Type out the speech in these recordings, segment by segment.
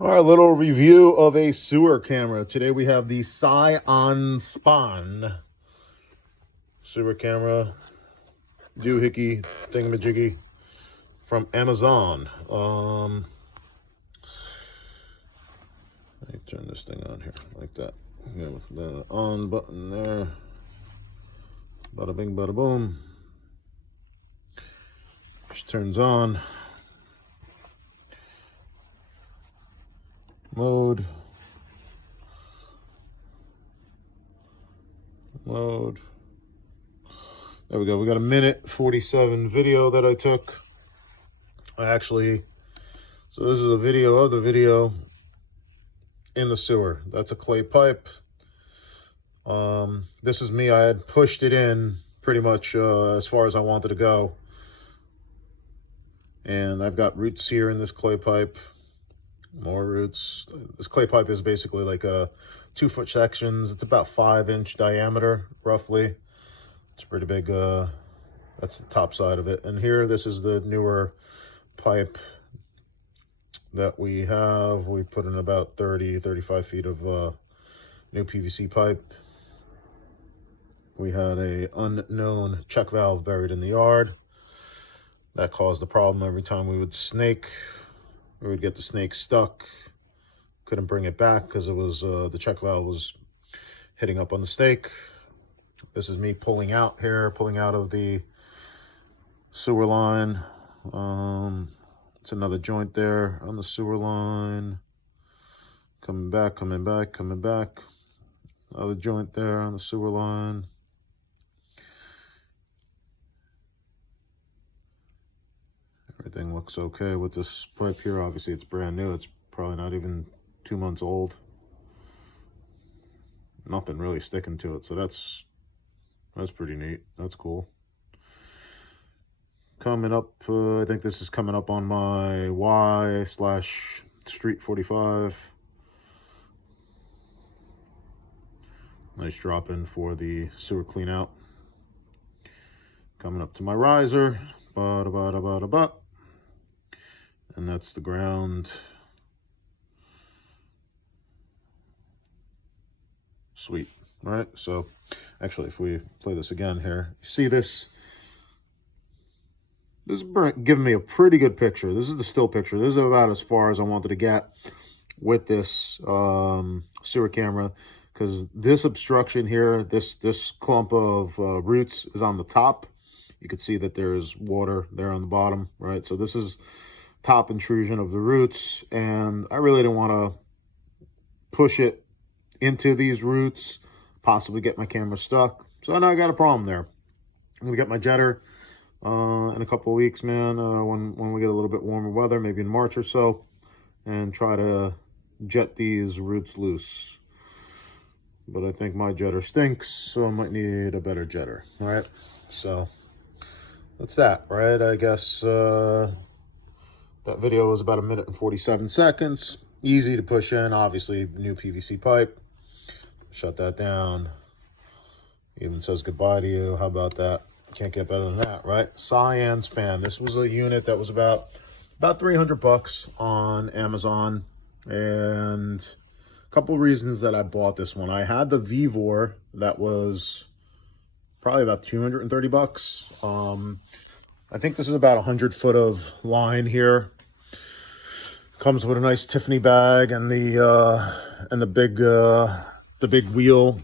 All right, a little review of a sewer camera. Today we have the Syanspan sewer camera, doohickey thingamajiggy from Amazon. Let me turn this thing on here like that. The on button there. Bada bing, bada boom. She turns on. Mode. There we go. We got a minute 47 video that I took. So this is a video of the video in the sewer. That's a clay pipe. This is me. I had pushed it in pretty much as far as I wanted to go. And I've got roots here in this clay pipe. More roots. This clay pipe is basically like a 2-foot sections. It's about 5-inch diameter, roughly. It's pretty big. That's the top side of it. And here, this is the newer pipe that we have. We put in about 35 feet of new PVC pipe. We had a unknown check valve buried in the yard. That caused a problem every time we would snake. We would get the snake stuck. Couldn't bring it back because it was the check valve was hitting up on the snake. This is me pulling out here, pulling out of the sewer line. It's another joint there on the sewer line. Coming back, coming back, coming back. Another joint there on the sewer line. Everything looks okay with this pipe here. Obviously, it's brand new. It's probably not even 2 months old. Nothing really sticking to it, so that's pretty neat. That's cool. Coming up, I think this is coming up on my Y/Street 45. Nice drop in for the sewer clean out. Coming up to my riser. Ba-da-ba-da-ba-da-ba. And that's the ground. Sweet, right? So actually, if we play this again here, you see this is giving me a pretty good picture. This is the still picture. This is about as far as I wanted to get with this sewer camera, because this obstruction here, this clump of roots is on the top. You can see that there's water there on the bottom, right? So this is top intrusion of the roots, and I really didn't want to push it into these roots, possibly get my camera stuck. So now I got a problem there. I'm gonna get my jetter in a couple of weeks, man, when we get a little bit warmer weather, maybe in March or so, and try to jet these roots loose. But I think my jetter stinks, so I might need a better jetter. All right, so that's that, right? I guess that video was about 1 minute and 47 seconds. Easy to push in, obviously, new PVC pipe. Shut that down. Even says goodbye to you. How about that? Can't get better than that, right? Syanspan. This was a unit that was about $300 on Amazon. And a couple of reasons that I bought this one. I had the Vivor that was probably about $230. I think this is about 100 foot of line here. Comes with a nice Tiffany bag and the big wheel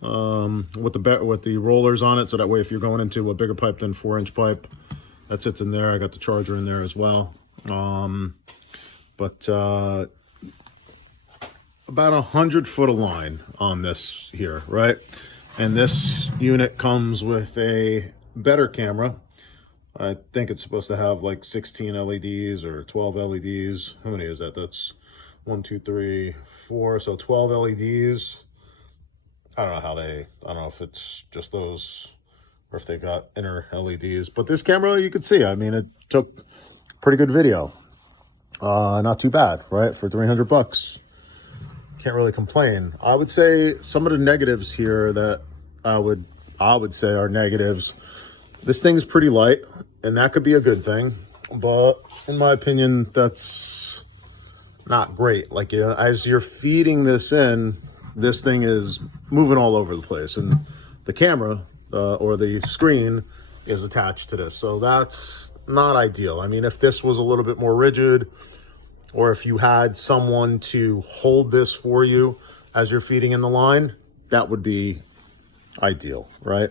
with the rollers on it, so that way if you're going into a bigger pipe than 4-inch pipe, that sits in there. I got the charger in there as well. But about 100 foot of line on this here, right? And this unit comes with a better camera. I think it's supposed to have like 16 LEDs or 12 LEDs. How many is that? That's 1, 2, 3, 4. So 12 LEDs. I don't know if it's just those or if they got inner LEDs. But this camera, you could see, I mean, it took pretty good video. Not too bad, right? For $300. Can't really complain. I would say some of the negatives here that I would say are negatives. This thing's pretty light, and that could be a good thing. But in my opinion, that's not great. Like, as you're feeding this in, this thing is moving all over the place, and the camera or the screen is attached to this, so that's not ideal. I mean, if this was a little bit more rigid, or if you had someone to hold this for you as you're feeding in the line, that would be ideal, right?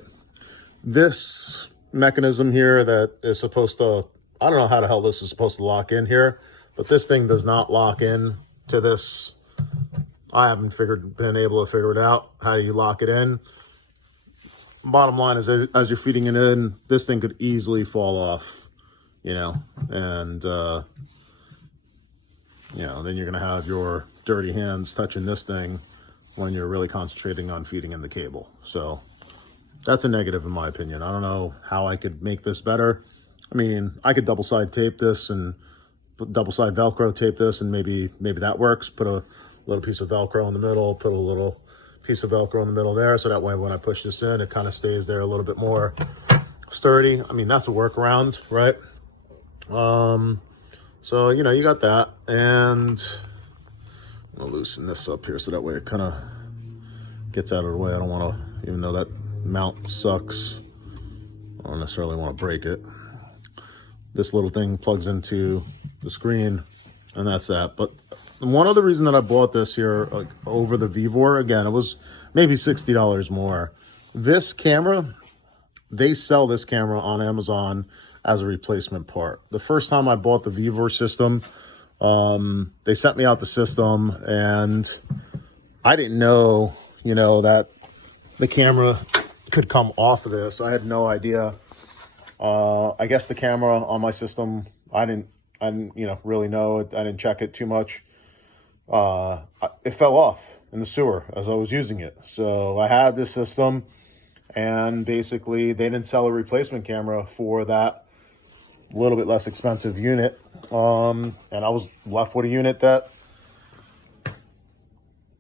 This mechanism here that is supposed to, I don't know how the hell this is supposed to lock in here, but this thing does not lock in to this. I haven't been able to figure it out, how you lock it in. Bottom line is, as you're feeding it in, this thing could easily fall off, you know, and, you know, then you're going to have your dirty hands touching this thing when you're really concentrating on feeding in the cable. So that's a negative in my opinion. I don't know how I could make this better. I mean, I could double side tape this and double side Velcro tape this, and maybe that works. Put a little piece of Velcro in the middle, put a little piece of Velcro in the middle there, so that way when I push this in, it kind of stays there a little bit more sturdy. I mean, that's a workaround, right? So, you know, you got that, and I'm gonna loosen this up here so that way it kind of gets out of the way. I don't want to, even though that mount sucks, I don't necessarily want to break it. This little thing plugs into the screen, and that's that. But one other reason that I bought this here, like, over the Vivor, again, it was maybe $60 more. This camera, they sell this camera on Amazon as a replacement part. The first time I bought the Vivor system, they sent me out the system, and I didn't know, you know, that the camera could come off of this. I had no idea. I guess the camera on my system, I didn't, you know, really know it. I didn't check it too much. It fell off in the sewer as I was using it. So I had this system, and basically they didn't sell a replacement camera for that little bit less expensive unit. And I was left with a unit that, I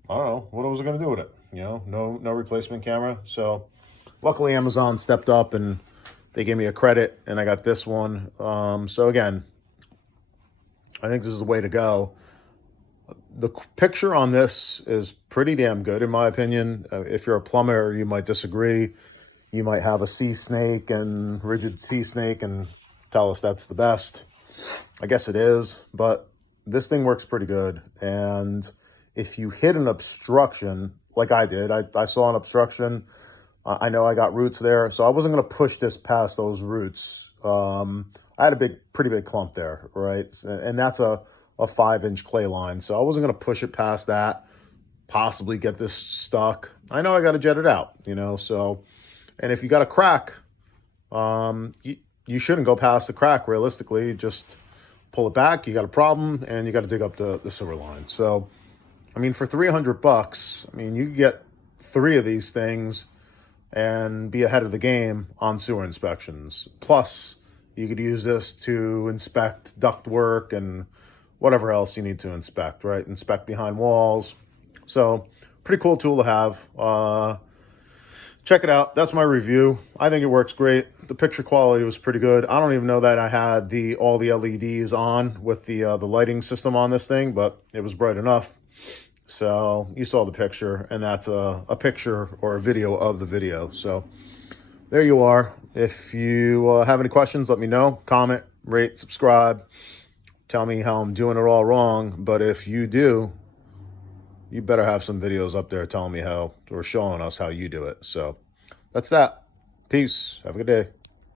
don't know, what was I going to do with it? You know, no replacement camera. So luckily Amazon stepped up and they gave me a credit, and I got this one. So again, I think this is the way to go. The picture on this is pretty damn good, in my opinion. If you're a plumber, you might disagree. You might have a sea snake and rigid sea snake and tell us that's the best. I guess it is, but this thing works pretty good. And if you hit an obstruction, like I did, I saw an obstruction. I know I got roots there, so I wasn't going to push this past those roots. I had a pretty big clump there, right? And that's a 5-inch clay line, so I wasn't going to push it past that, possibly get this stuck. I know I got to jet it out, you know, so, and if you got a crack, you shouldn't go past the crack, realistically. Just pull it back, you got a problem, and you got to dig up the sewer line. So, I mean, for $300, I mean, you could get 3 of these things and be ahead of the game on sewer inspections. Plus, you could use this to inspect ductwork and whatever else you need to inspect, right? Inspect behind walls. So, pretty cool tool to have. Check it out. That's my review. I think it works great. The picture quality was pretty good. I don't even know that I had all the LEDs on with the lighting system on this thing, but it was bright enough. So you saw the picture, and that's a picture or a video of the video. So there you are. If you have any questions, let me know. Comment, rate, subscribe. Tell me how I'm doing it all wrong. But if you do, you better have some videos up there telling me how, or showing us how you do it. So that's that. Peace. Have a good day.